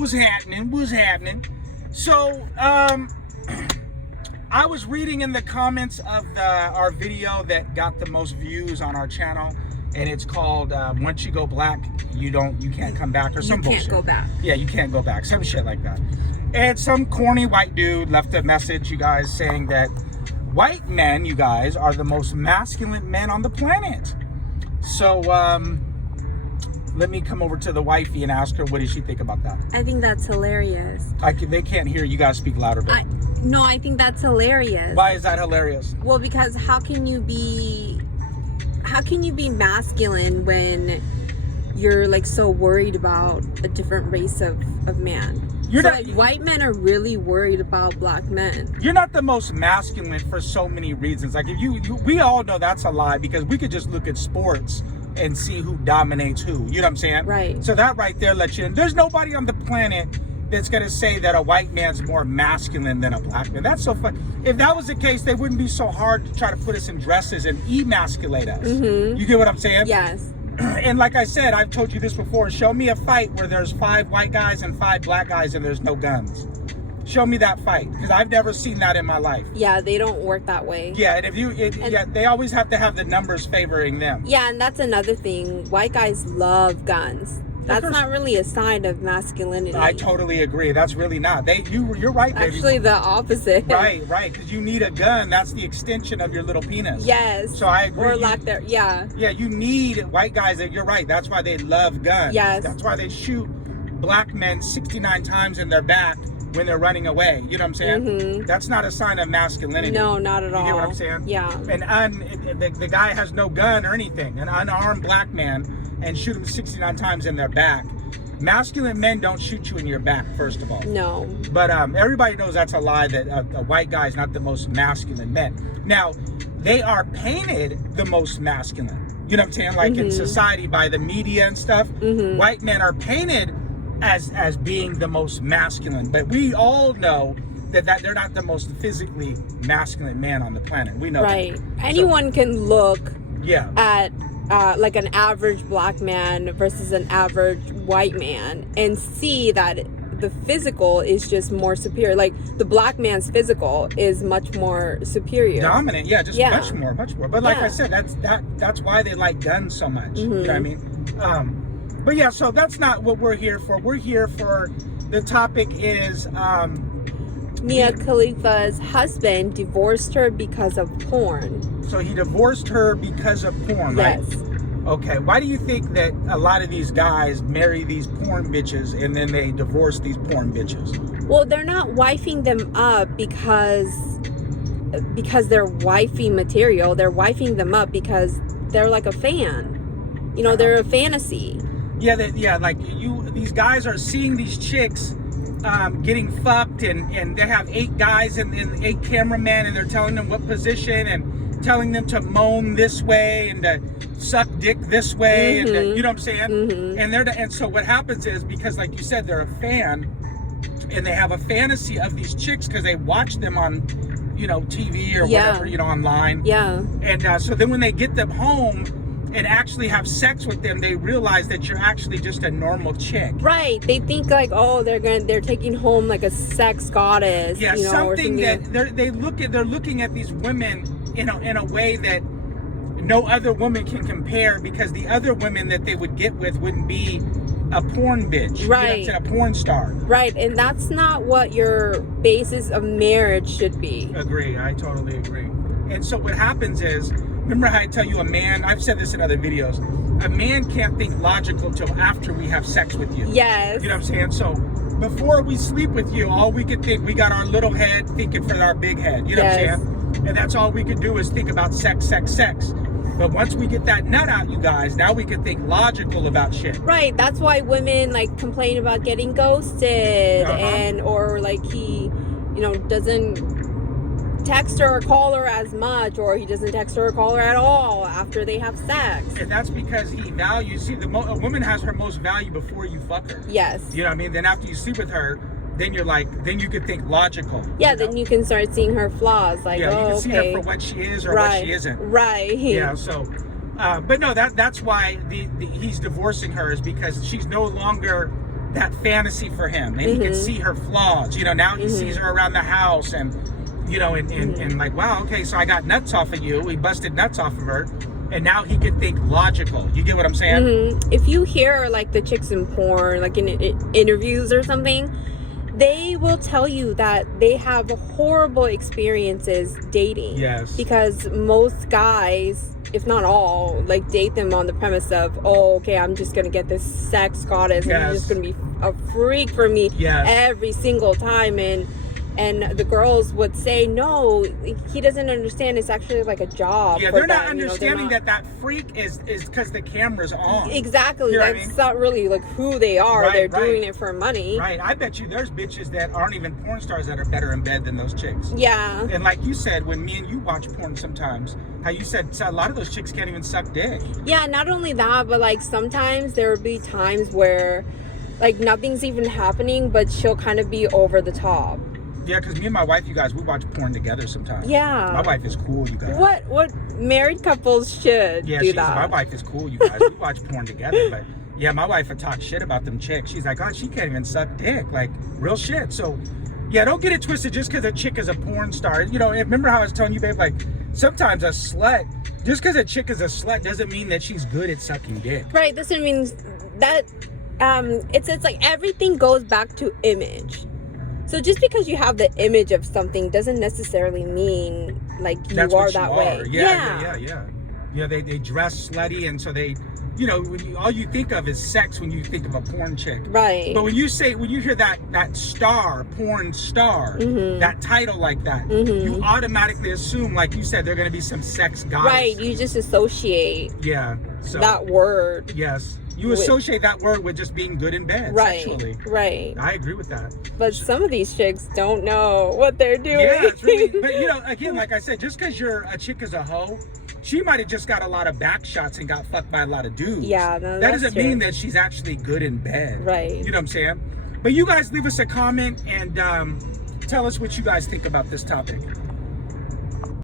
What's happening? So, I was reading in the comments of our video that got the most views on our channel, and it's called "Once You Go Black, You Can't Come Back" or some bullshit. You can't go back. Yeah, you can't go back. Some shit like that. And some corny white dude left a message, you guys, saying that white men, you guys, are the most masculine men on the planet. So, let me come over to the wifey and ask her, what does she think about that? I think that's hilarious. They can't hear you. Guys speak louder. No, I think that's hilarious. Why is that hilarious? Well, because how can you be masculine when you're like so worried about a different race of man? White men are really worried about black men. You're not the most masculine for so many reasons. Like we all know that's a lie, because we could just look at sports and see who dominates who. You know what I'm saying? Right. So that right there lets you in. There's nobody on the planet that's going to say that a white man's more masculine than a black man. That's so fun. If that was the case, they wouldn't be so hard to try to put us in dresses and emasculate us. Mm-hmm. You get what I'm saying? Yes. And like I said, I've told you this before, show me a fight where there's 5 white guys and 5 black guys and there's no guns. Show me that fight, because I've never seen that in my life. Yeah, they don't work that way. Yeah, and they always have to have the numbers favoring them. Yeah, and that's another thing. White guys love guns. That's not really a sign of masculinity. I totally agree. That's really not. You're right, baby. Actually, the opposite. Right, because you need a gun. That's the extension of your little penis. Yes. So I agree. Or lack there. Yeah. Yeah, you need white guys. You're right. That's why they love guns. Yes. That's why they shoot black men 69 times in their back when they're running away. You know what I'm saying? Mm-hmm. That's not a sign of masculinity. No, not at all. You get what I'm saying? Yeah. And the guy has no gun or anything. An unarmed black man, and shoot him 69 times in their back. Masculine men don't shoot you in your back, first of all. No. But everybody knows that's a lie, that a white guy is not the most masculine men. Now, they are painted the most masculine. You know what I'm saying? Like in society, by the media and stuff, white men are painted as being the most masculine. But we all know that they're not the most physically masculine man on the planet. We know right. that. Anyone can look at like an average black man versus an average white man and see that the physical is just more superior. Like the black man's physical is much more superior. Dominant, much more. But like I said, that's why they like guns so much. You know what I mean? But yeah, so that's not what we're here for. We're here for, the topic is Mia Khalifa's husband divorced her because of porn. So he divorced her because of porn, right? Yes. Okay. Why do you think that a lot of these guys marry these porn bitches and then they divorce these porn bitches? Well, they're not wifing them up because they're wifey material. They're wifing them up because they're like a fan. You know, they're a fantasy. Yeah, like these guys are seeing these chicks getting fucked, and they have 8 guys and 8 cameramen, and they're telling them what position and telling them to moan this way and to suck dick this way, and you know what I'm saying? And so what happens is, because like you said, they're a fan and they have a fantasy of these chicks because they watch them on TV or whatever, online. Yeah. And so then when they get them home and actually have sex with them, they realize that you're actually just a normal chick. Right. They think like, oh, they're taking home like a sex goddess. Yeah, something that they're looking at these women in a way that no other woman can compare, because the other women that they would get with wouldn't be a porn bitch. Right. A porn star. Right. And that's not what your basis of marriage should be. Agree. I totally agree. And so what happens is, remember how I tell you, a man, I've said this in other videos, a man can't think logical till after we have sex with you. Yes. You know what I'm saying? So before we sleep with you, all we could think, we got our little head thinking for our big head. You know what I'm saying? And that's all we could do is think about sex. But once we get that nut out, you guys, now we can think logical about shit. Right. That's why women like complain about getting ghosted or like he, doesn't text her or call her as much, or he doesn't text her or call her at all after they have sex. And that's because he values, a woman has her most value before you fuck her. Yes. You know what I mean? Then after you sleep with her, then you could think logical. Yeah, then you can start seeing her flaws. Like, you can see her for what she is or what she isn't. Right. Yeah, so, but no, that's why he's divorcing her, is because she's no longer that fantasy for him, and he can see her flaws. You know, now he sees her around the house, and you know, and like, wow, okay, so I got nuts off of you. We busted nuts off of her, and now he can think logical. You get what I'm saying? If you hear like the chicks in porn, like in interviews or something, they will tell you that they have horrible experiences dating. Yes. Because most guys, if not all, like date them on the premise of, oh, okay, I'm just gonna get this sex goddess, and you're just gonna be a freak for me every single time. And the girls would say, no, he doesn't understand. It's actually like a job. Yeah, for they're not them. understanding that freak is because the camera's on. Exactly. You know That's not really like who they are. Right, they're right. doing it for money. Right. I bet you there's bitches that aren't even porn stars that are better in bed than those chicks. Yeah. And like you said, when me and you watch porn sometimes, how you said a lot of those chicks can't even suck dick. Yeah, not only that, but like sometimes there would be times where like nothing's even happening, but she'll kind of be over the top. Yeah, because me and my wife, you guys, we watch porn together sometimes. Yeah. My wife is cool, you guys. What married couples should do that. My wife is cool, you guys. We watch porn together, but yeah, my wife would talk shit about them chicks. She's like, oh, she can't even suck dick. Like, real shit. So, yeah, don't get it twisted just because a chick is a porn star. You know, remember how I was telling you, babe, like, sometimes a slut, just because a chick is a slut doesn't mean that she's good at sucking dick. Right, this means that it's like everything goes back to image. So just because you have the image of something doesn't necessarily mean like That's are what that you way. are. Yeah, they dress slutty, and so they, you know, all you think of is sex when you think of a porn chick. Right. But when you hear that star, porn star, that title like that, you automatically assume, like you said, they're going to be some sex goddess. Right. You just associate that word. Yes. You associate that word with just being good in bed sexually. Right. I agree with that. But some of these chicks don't know what they're doing. Yeah, it's really, but you know, again, like I said, just because a chick is a hoe, she might have just got a lot of back shots and got fucked by a lot of dudes. Yeah, that doesn't mean that she's actually good in bed. Right. You know what I'm saying? But you guys leave us a comment and tell us what you guys think about this topic.